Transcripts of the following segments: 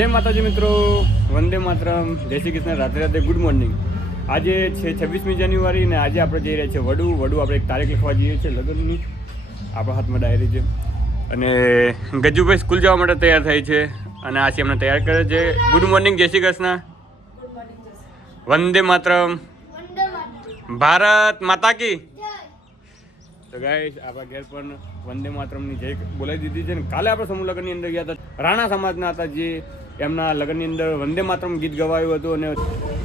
જય માતાજી મિત્રો, વંદે માતરમ, જય શ્રી કૃષ્ણ, રાધે રાધે, ગુડ મોર્નિંગ. આજે છે 26મી જાન્યુઆરી ને આજે આપણે જઈ રહ્યા છીએ વડુ. આપણે એક તારીખ લખવા જઈએ છીએ લગ્નની. આપણા હાથમાં ડાયરી છે અને ગજુભાઈ સ્કૂલ જવા માટે તૈયાર થાય છે અને આથી અમને તૈયાર કરે છે. ગુડ મોર્નિંગ, જય શ્રી કૃષ્ણ, વંદે માતરમ, ભારત માતા કી. તો ગાઈસ આપણા ઘેર પણ વંદે માતરમની જય બોલાવી દીધી છે ને કાલે આપણે સમૂહ લગ્નની અંદર ગયા હતા. રાણા સમાજના હતા જે એમના લગ્નની અંદર વંદે માતરમ ગીત ગવાયું હતું. અને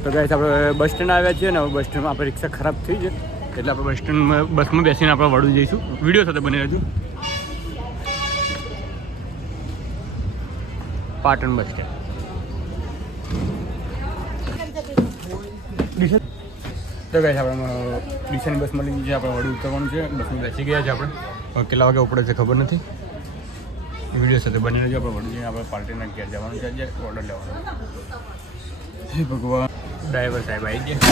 તો ગાઈસ આપણે બસ સ્ટેન્ડ આવ્યા છીએ ને હવે બસ સ્ટેન્ડમાં આપણે રિક્ષા ખરાબ થઈ છે એટલે આપણે બસ સ્ટેન્ડમાં બસમાં બેસીને આપણે વડુ જઈશું. વિડીયો સાથે બની રહેજો. Patan bus stand. તો ગાઈસ આપણે ડીસાની બસ મળી ગઈ છે. આપણે વડુ ઉતરવાનું છે. બસમાં બેસી ગયા છે આપણે. કેટલા વાગે ઉપડે છે ખબર નથી. વિડીયો સાથે બની રહેજો. આપણે વડુ જઈને આપણે પાર્ટીના ઘેર જવાનું છે. આજે ઓર્ડર લેવાનો. હે ભગવાન. ડ્રાઈવર સાહેબ આવી ગયા.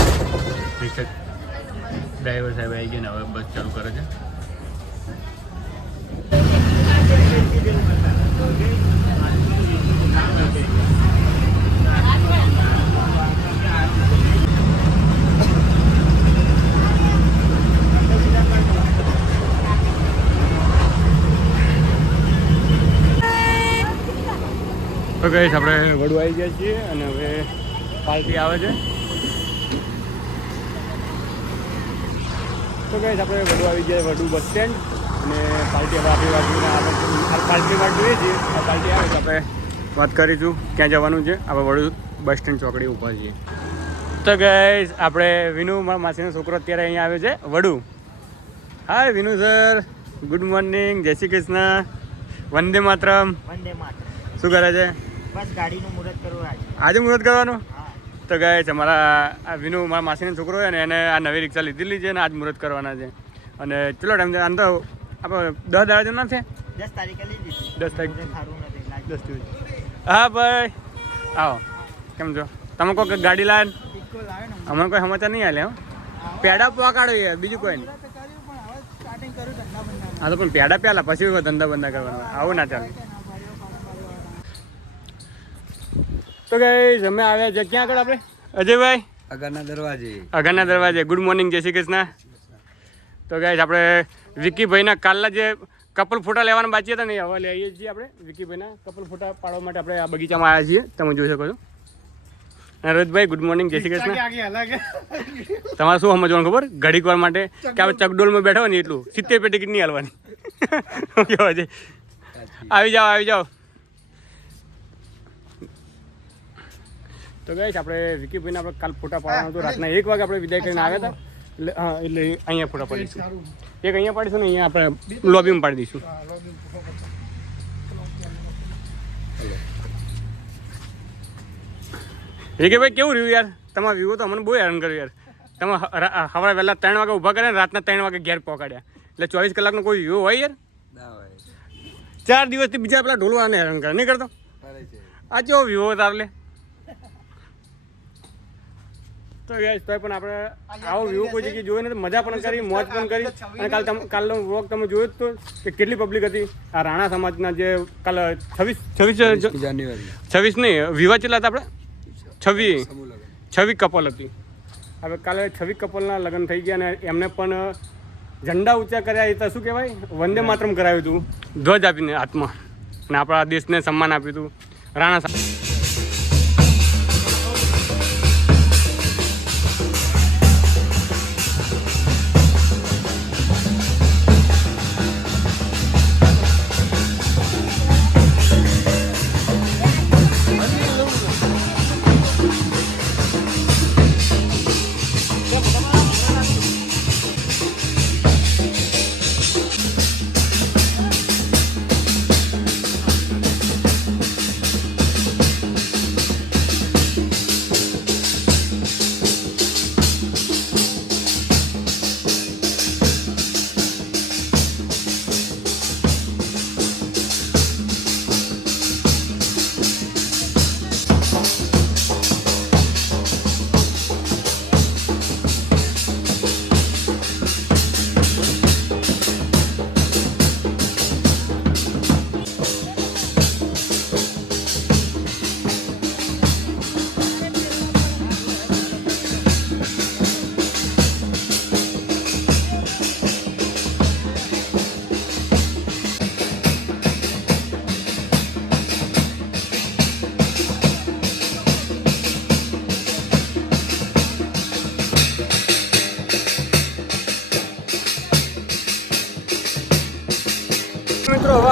ડ્રાઈવર સાહેબ આવી ગયા ને હવે બસ ચાલુ કરે છે. તો ગાઈસ આપણે વડુ આવી ગયા છીએ અને હવે પાર્ટી આવે છે. તો ગાઈસ આપણે વડુ આવી ગયા, વડુ બસ સ્ટેન્ડ અને પાર્ટી હવે આપણી બાજુના પાર્ટી વાત જોઈએ છીએ. આ પાર્ટી આવે તો આપણે વાત કરીશું ક્યાં જવાનું છે. આપણે વડુ બસ સ્ટેન્ડ ચોકડી ઊભા છીએ. તો ગાઈસ આપણે વિનુ માસીનો છોકરો અત્યારે અહીંયા આવ્યો છે વડુ. હાય વિનુ સર, ગુડ મોર્નિંગ, જય શ્રી કૃષ્ણ, વંદે માતરમ. વંદે માતરમ. શું કરે છે? બસ ગાડીનું મુહૂર્ત કરવું આજે મુહૂર્ત કરવાનું. હા. તો ગાઈસ અમારા આ વિનુ મારા માસીનો છોકરો હોય ને એને આ નવી રિક્ષા લીધેલી છે ને આજ મુહૂર્ત કરવાના છે. અને ચલો ટાઈમ છે આમ તો આપણે 10 દાડા ના છે. 10 તારીખે લઈ દીધી. 10 તારીખ સારું નથી 10 દિવસ. હા ભાઈ આવો. કેમ છો તમે? કોઈ ગાડી લાવે અમને કોઈ સમાચાર નહીં આલે. પેડા પકાડો યાર, બીજું કોઈ નહીં. હા તો પણ પેડા પહેલા પછી ધંધા બંધા કરવાના. આવું ના ચાલે. તો ગાઈસ અમે આવ્યા છે ક્યાં આગળ આપણે અજયભાઈ? આગળના દરવાજે. આગળના દરવાજે. ગુડ મોર્નિંગ, જય શ્રી કૃષ્ણ. તો ગાઈસ આપણે વિકીભાઈના કાલના જે કપલ ફોટા લેવાના બાકી હતા ને હવે લઈ આવીએ છીએ. આપણે વિકીભાઈના કપલ ફોટા પાડવા માટે આપણે આ બગીચામાં આવ્યા છીએ. તમે જોઈ શકો છો. અને રોહિતભાઈ ગુડ મોર્નિંગ, જય શ્રી કૃષ્ણ. તમારે શું સમજવાનું ખબર? ઘડીક વાર માટે કે આપણે ચકડોલમાં બેઠા હોય ને એટલું 70 રૂપિયા ટિકિટ નહીં હાલવાની. કેવા છે? આવી જાઓ, આવી જાઓ. તો ગાઈસ આપણે વિકીભાઈને આપણે કાલ ફોટા પાડવાનું હતું. રાતના 1 વાગે આપણે વિદાય કરીને આવ્યા હતા. એટલે હા એટલે અહીંયા ફોટા પાડીશું. એક અહીંયા પાડીશું ને અહીંયા આપણે લોબીમાં પાડી દઈશું. વિકીભાઈ કેવું રહ્યું યાર? તમારા વ્યૂ તો અમને બહુ હેરાન કર્યું યાર. તમે સવારે વહેલા 3 વાગે ઊભા કર્યા ને રાતના 3 વાગે ઘેર પહોંચાડ્યા. એટલે 24 કલાકનો કોઈ વ્યૂ હોય યાર? 4 દિવસથી બીજા પેલા ઢોલવાને હેરાન કરે નહીં કરતો? આ કેવો વ્યૂ હતો આપણે? તો ગાઈસ તો પણ આપણે આવો વ્યૂ કોઈ જગ્યાએ જોયો નથી. મજા પણ કરી, મોજ પણ કરી. અને કાલનો વ્લોગ તમે જોયો જ તો કે કેટલી પબ્લિક હતી. આ રાણા સમાજના જે કાલ 26 જાન્યુઆરી 26 નહીં વિવાહ કેટલા હતા આપણે? 26 કપલ હતી. હવે કાલે 26 કપલના લગ્ન થઈ ગયા અને એમને પણ ઝંડા ઊંચા કર્યા. એ તો શું કહેવાય? વંદે માતરમ કરાવ્યું હતું ધ્વજ આપીને હાથમાં અને આપણા દેશને સન્માન આપ્યું હતું રાણા.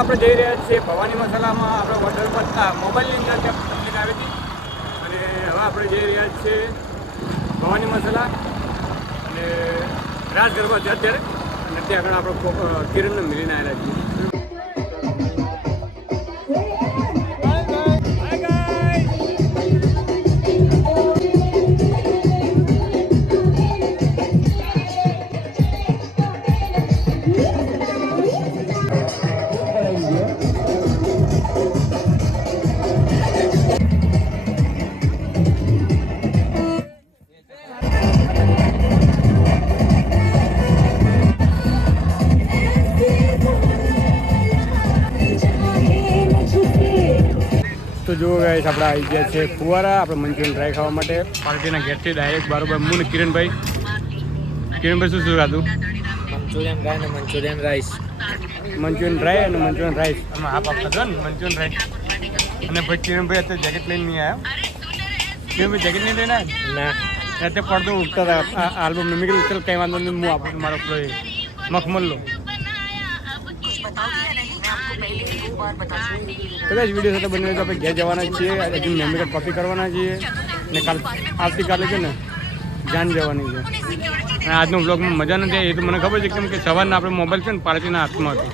આપણે જઈ રહ્યા છીએ ભવાની મસાલામાં. આપણે ઓર્ડર કરતા મોબાઈલની અંદર ત્યાં તકલીફ આવી હતી અને હવે આપણે જઈ રહ્યા છીએ ભવાની મસાલા અને રાજ ગરબા છે અત્યારે. અને ત્યાં આગળ આપણે કિરણને મિલીને આવેલા છીએ. તો જુઓ ગાઈસ આપણે આવી ગયા છે ફુવારા આપણે મંચુરિયન ડ્રાય ખાવા માટે. પાર્ટીના ગેટથી ડાયરેક્ટ બારોબાર હું ને કિરણભાઈ શું શું ખાધું? મંચુરિયન ડ્રાય ને મંચુરિયન રાઈસ. મંચુરિયન ડ્રાય અને મંચુરિયન રાઈસ અમે હાફ ખાધો ને મંચુરિયન રાઈસ. અને પછી કિરણભાઈ અત્યારે જેકેટ લઈને નહીં આવ્યા. કિરણભાઈ જેકેટ નહીં લઈને આવ્યા ના અત્યારે પડતો ઉઠતા હતા આલ્બમ મેં કીધું ચાલ કંઈ વાંધો નહીં હું આપું મારો પેલો મખમલ્લો. તો ગાઈસ વિડીયો સાથે બની તો આપણે ઘેર જવાના છીએ. હજુ મેમરી કાર્ડ કોપી કરવાના છીએ ને આવતીકાલે છે ને જાન જવાની છે. અને આજનો બ્લોગમાં મજા નથી આવી એ તો મને ખબર છે કેમ કે સવારના આપણે મોબાઈલ છે ને પાર્ટીના હાથમાં હતો.